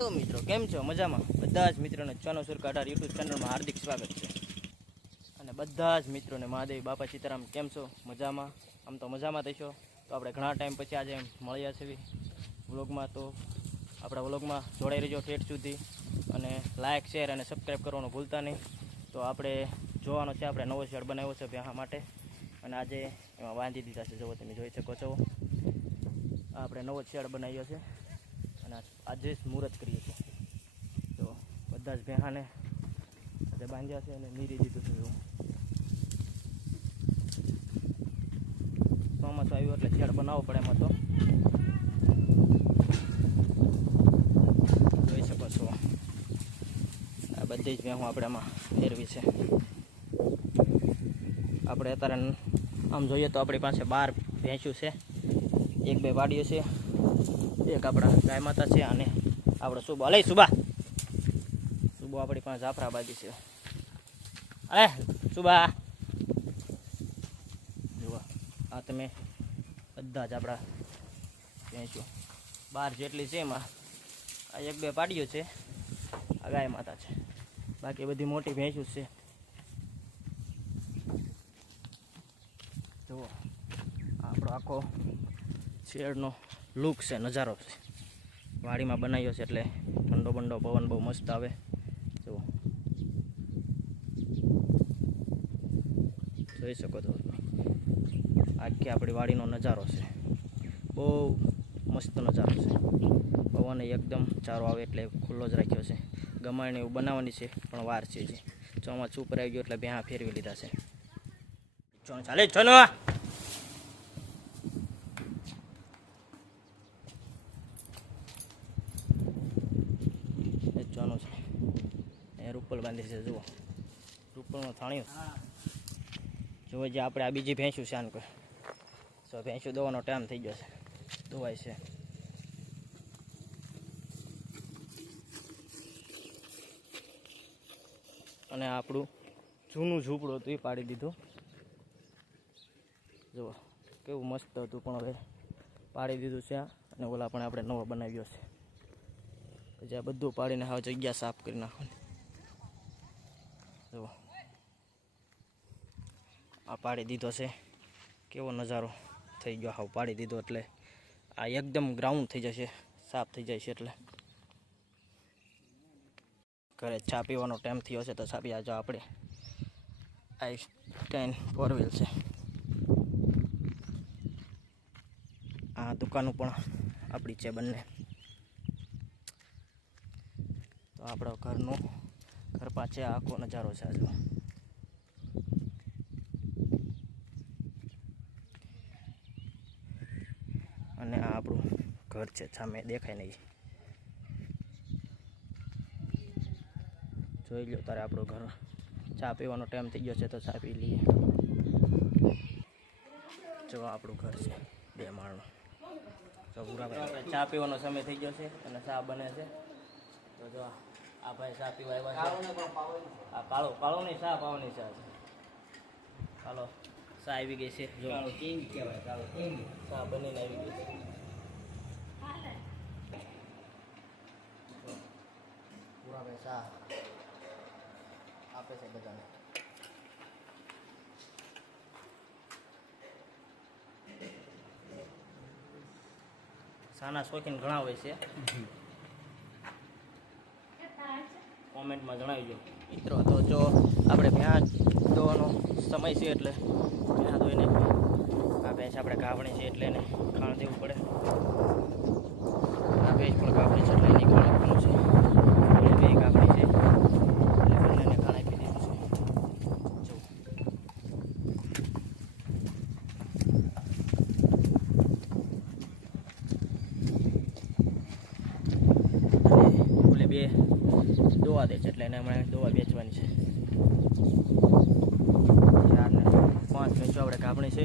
તો મિત્રો, કેમ છો? મજામાં? બધા જ મિત્રોને ચાનો સુર કાઢાર યુટ્યુબ ચેનલમાં હાર્દિક સ્વાગત છે. અને બધા જ મિત્રોને મહાદેવ, બાપા સીતારામ, કેમ છો? મજામાં? આમ તો મજામાં થઈશો તો આપણે ઘણા ટાઈમ પછી આજે મળ્યા છીએ વ્લોગમાં. તો આપણા વ્લોગમાં જોડાઈ રહેજો ઠેઠ સુધી. અને લાઇક શેર અને સબસ્ક્રાઈબ કરવાનું ભૂલતા નહીં. તો આપણે જોવાનો છે, આપણે નવો શેડ બનાવ્યો છે ભેહા માટે. અને આજે એમાં બાંધી દીધા છે જો તમે જોઈ શકો છો. આપણે નવો શેડ બનાવ્યો છે. અને આજે જ મુહૂર્ત કરીએ છીએ. તો બધા જ ભેહાને આજે બાંધ્યા છે અને નીરી દીધું છે એવું. ચોમાસું આવ્યું એટલે શેડ બનાવવો પડે એમાં તો. જોઈ શકો છો. આ બધી જ ભેહું આપણે આમાં ફેરવી છે. આપણે અત્યારે આમ જોઈએ તો આપણી પાસે બાર ભેંસું છે. એક બે વાડીઓ છે. એક આપણા ગાય માતા છે અને આપણો સુબા. લઈ સુબા. સુબો આપણી પાસે જાફરાબાદી છે. અરે સુબા. જુઓ, આ તમે બધા જ આપણા ભેંસો બાર જેટલી છે એમાં. આ એક બે પાડીઓ છે. આ ગાય માતા છે. બાકી બધી મોટી ભેંસો છે. જુઓ આપણો આખો શેડનો લુક છે, નજારો છે. વાડીમાં બનાવ્યો છે એટલે ઠંડો બંડો, પવન બહુ મસ્ત આવે. જુઓ. જોઈ શકો છો. આખી આપણી વાડીનો નજારો છે. બહુ મસ્ત નજારો છે. પવન એકદમ ચારો આવે એટલે ખુલ્લો જ રાખ્યો છે. ગમાણી એવું બનાવવાની છે, પણ વાર છે જે ચોમાં ચૂપ રહી ગયો એટલે ભ્યાં ફેરવી લીધા છે. ચાલે ચલો એ ચોનું છે એ બાંધી છે, જુઓ. રૂપલનું થાણ્યું જુઓ જે આપણે આ બીજી ભેંસું છે આને કોઈ. તો ભેંસું દોવાનો ટાઈમ થઈ ગયો છે. દોવાય છે. અને આપણું જૂનું ઝૂંપડું હતું, એ પાડી દીધું. જુઓ, કેવું મસ્ત હતું પણ હવે પાડી દીધું છે અને ઓલા પણ આપણે નવો બનાવ્યો છે. પછી આ બધું પાડીને હવે જગ્યા સાફ કરી નાખવાની. જુઓ આ પાડી દીધો છે. કેવો નજારો થઈ ગયો હાવ પાડી દીધો એટલે આ એકદમ ગ્રાઉન્ડ થઈ જશે, સાફ થઈ જાય છે એટલે. ઘરે ચા પીવાનો ટાઈમ થયો છે તો ચા પી આજો આપણે. આઈ ટેન ફોર વ્હીલ છે. આ દુકાનો પણ આપણી છે બંને. તો આપણો ઘરનો ઘર પાછે આખો નજારો છે આજનો. અને આ આપણું ઘર છે, સામે દેખાય નહીં. જોઈ લો તારે આપણું ઘર. ચા પીવાનો ટાઈમ થઈ ગયો છે તો ચા પી લઈએ. જો આપણું ઘર છે, બે માળનું. તો પૂરા ચા પીવાનો સમય થઈ ગયો છે અને ચા બને છે. તો જો આ ભાઈ ચા પીવા આવ્યા છે. આ કાળો કાળો નહીં ચા પાવાની ચા છે. ચાલો ચા આવી ગઈ છે જો. ચા બનીને આવી ગઈ છે. પૂરા ભાઈ ચા આપે છે બધાને. સાના શોખીન ઘણા હોય છે. કોમેન્ટમાં દો મિત્રો, તો જો આપણે ભેંસ દોવાનો સમય છે એટલે ભેંસ દોઈને આ ભેંસ આપણે કાપણી છે એટલે એને ખાણ દેવું પડે. આ ભેંસ પણ કાપણી છે એટલે એની ખાણ આપવાનું છે. બે ગાભણી છે એટલે બંનેને ખાણ આપી દીધું છે. બે દોવા દે છે એટલે એને હમણાં દોવા વેચવાની છે. ચાર ને પાંચ ભેંસો આપણે કાપણી છે.